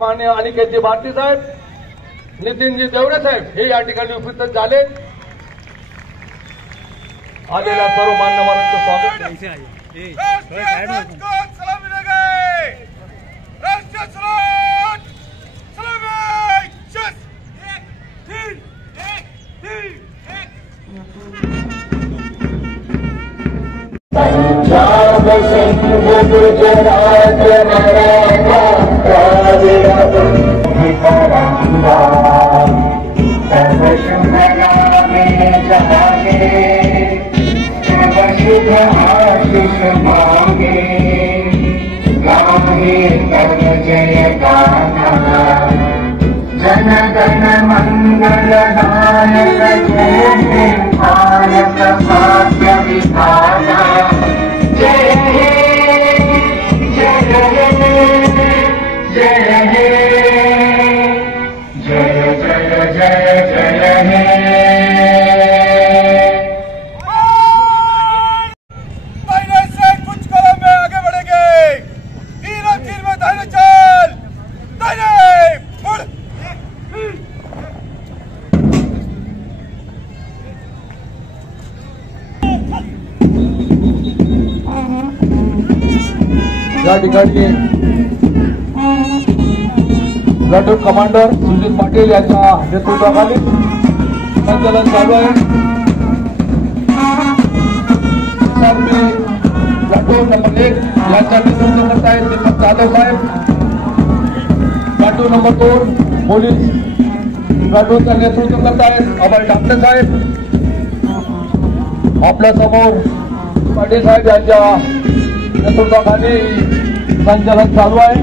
माननीय अनिकेतजी भारती साहेब, नितीनजी देवरे साहेब हे या ठिकाणी उपस्थित झाले. आलेल्या सर्व मान्यवरांचं स्वागत. पंजाब सिंध गुजरात मराठा द्राविड़ तिरंगा सब शुभ नामे जागे, सब शुभ आशीष मांगे, गाहे तब जय गाथा जन गण मंगल दायक जय भारत भाग्य विधाता. जय हे जय हे जय हे जय जय जय जय हे. महीने से कुछ कदम में आगे बढ़ेंगे. तीर तीर में धैर्य चल, धैर्य मुड़. या ठिकाणी प्लाटून कमांडर सुजित पाटील यांच्या नेतृत्वाखाली संचलन चालू आहे. प्लाटून नंबर 1 यांच्या नेतृत्व करत आहेत दीपक जाधव साहेब. प्लाटून नंबर 2 पोलीस प्लाटूनचं नेतृत्व करत आहेत अभय डाक्टर साहेब. आपल्या समोर पाटील साहेब यांच्या नेतृत्वाखाली संचलन चालू आहे.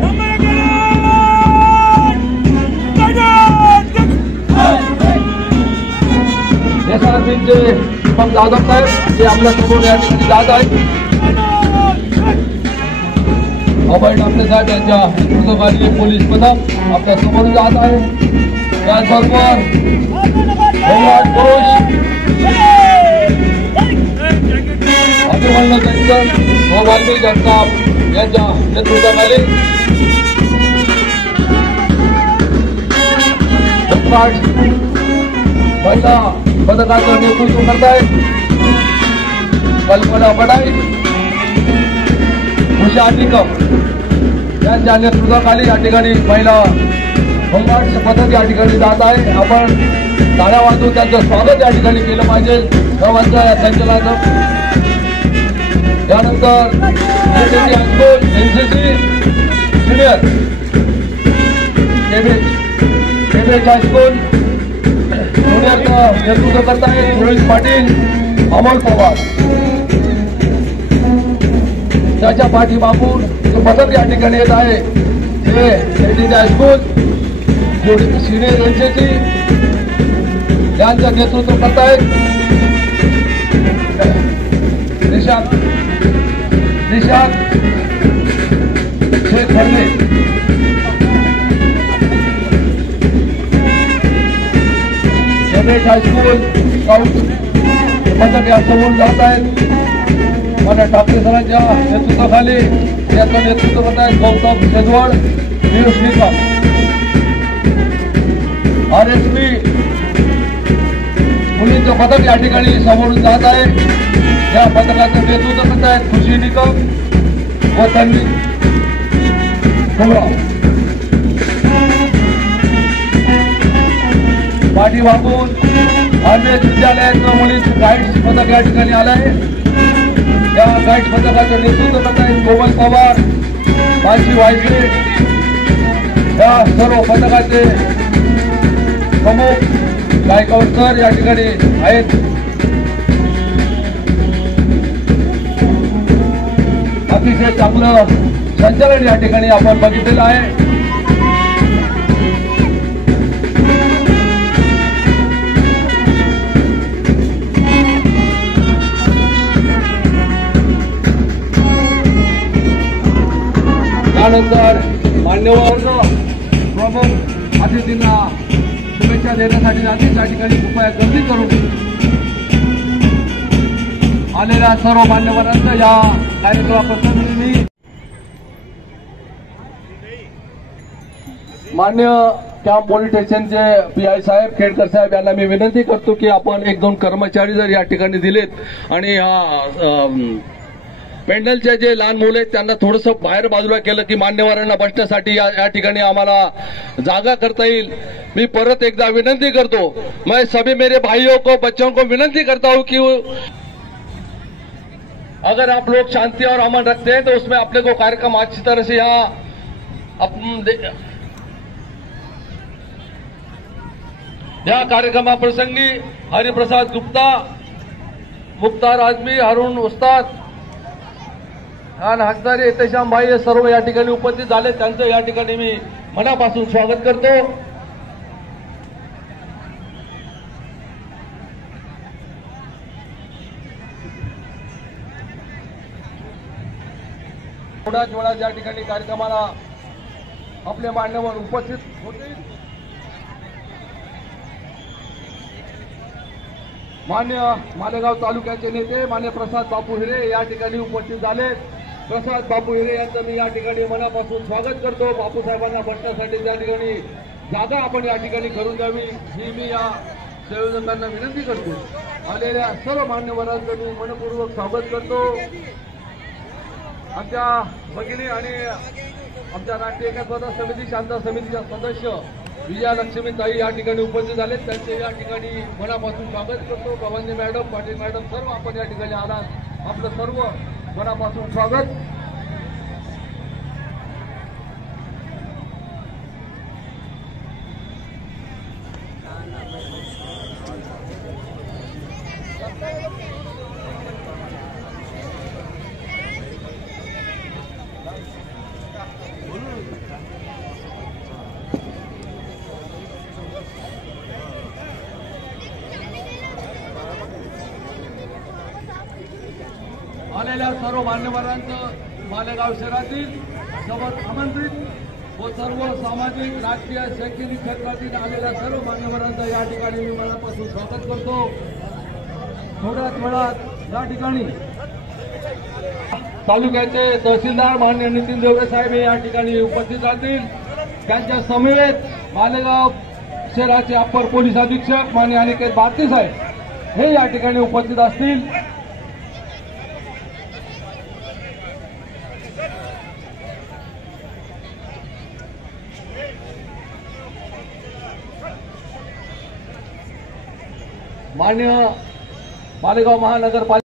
देशरथींचे दीपक जाधव साहेब हे आपल्या समोर या ठिकाणी जात आहेत. अभय डाक्टर साहेब यांच्या नेतृत्वाखाली पोलीस पथक आपल्या समोर जात आहे. त्याचबरोबर पुरुष अभिमन्यू त्यांचं वाल्मिक जगताप यांच्या नेतृत्वाखाली महिला पथकाचं नेतृत्व करत आहेत. कल्पना बडाई, उषा निकम यांच्या नेतृत्वाखाली या ठिकाणी महिला होमगार्डचं पथक या ठिकाणी जात आहे. आपण टाळ्या वाजवून त्यांचं स्वागत या ठिकाणी केलं पाहिजे सर्वांच्या या संचलनाचं. त्यानंतर हायस्कूल एनसीसी सिनियर केबेज हायस्कूल ज्युनियरचं नेतृत्व करत आहेत रोहित पाटील, अमोल पवार. त्याच्या पाठीमागून जो पथक या ठिकाणी येत आहे हे केबेज हायस्कूल सिनियर एनसीसी यांचं नेतृत्व करत आहेत निशांत शेख हरणे. केबेज हायस्कूल स्काउट पथक या समोर जात आहेत. मला ठाकरे सरांच्या नेतृत्वाखाली याचं नेतृत्व करत आहेत गौतम शेजवळ, पियुष निकम. RSP मुलींचं पथक या ठिकाणी समोरून जात आहे. या पथकाचं नेतृत्व करत आहेत खुशी निकम व तन्वी खुमराव. पाठीमागून आर्मेत विद्यालयाचं मुलींचं गाईड्स पथक या ठिकाणी आलं आहे. या गाईड्स पथकाचं नेतृत्व करत आहेत कोमल पवार, मानसी वायसे. या सर्व पथकाचे प्रमुख गायकवाड या ठिकाणी आहेत. अतिशय चांगलं संचलन या ठिकाणी आपण बघितलेलं आहे. त्यानंतर मान्यवर प्रमुख अतिथींना शुभेच्छा देण्यासाठी आधी त्या ठिकाणी कृपया गर्दी करून आलेल्या सर्व मान्यवरांचं या कार्यक्रमाप्रसंगी मान्य कॅम्प पोलीस स्टेशनचे PI साहेब, खेडकर साहेब यांना मी विनंती करतो की आपण 1-2 कर्मचारी जर या ठिकाणी दिलेत आणि पेंडलचे जे लहान मुलं आहेत त्यांना थोडंसं बाहेर बाजूला केलं की मान्यवरांना बसण्यासाठी या ठिकाणी आम्हाला जागा करता येईल। मी परत एकदा विनंती करतो, मैं सभी मेरे भाइयों को, बच्चों को विनंती करता हूं कि अगर आप लोग शांति और अमन रखते हैं तो उसमें अपने को कार्यक्रम अच्छी तरह से यहाँ या कार्यक्रमाप्रसंगी हरिप्रसाद गुप्ता, मुख्तार आझमी, अरुण उस्ताद आणि हसदारी एतेशाम भाई हे सर्व या ठिकाणी उपस्थित झाले। त्यांचं या ठिकाणी मी मनापासून स्वागत करतो। थोड्याच वेळात या ठिकाणी कार्यक्रमाला आपले मान्यवर उपस्थित होतील। मान्य मालेगाव तालुक्याचे नेते मान्य प्रसाद बापू हिरे या ठिकाणी उपस्थित झाले। प्रसाद बापू हिरे यांचं मी या ठिकाणी मनापासून स्वागत करतो। बापू साहेबांना बसण्यासाठी त्या ठिकाणी जागा आपण या ठिकाणी करून द्यावी ही मी या संयोजकांना विनंती करतो। आलेल्या सर्व मान्यवरांचं मी मनपूर्वक स्वागत करतो। आमच्या भगिनी आणि आमच्या राष्ट्रीय एकात्मता समिती शांता समितीच्या सदस्य विजयालक्ष्मीताई या ठिकाणी उपस्थित झाले। त्यांचे या ठिकाणी मनापासून स्वागत करतो। गवांजे मॅडम, पाटील मॅडम सर्व आपण या ठिकाणी आलात, आपलं सर्व मनापासून स्वागत। आलेल्या सर्व मान्यवरांचं मालेगाव शहरातील सर्व आमंत्रित व सर्व सामाजिक, राजकीय, शैक्षणिक क्षेत्रातील आलेल्या सर्व मान्यवरांचं या ठिकाणी मी मनापासून स्वागत करतो। थोड्याच वेळात या ठिकाणी तालुक्याचे तहसीलदार मान्य नितीन देवरे साहेब हे या ठिकाणी उपस्थित राहतील। त्यांच्या समवेत मालेगाव शहराचे अप्पर पोलीस अधीक्षक मान्य अनिकेत भारती साहेब हे या ठिकाणी उपस्थित असतील। मान्य मालेगाव महानगरपालिका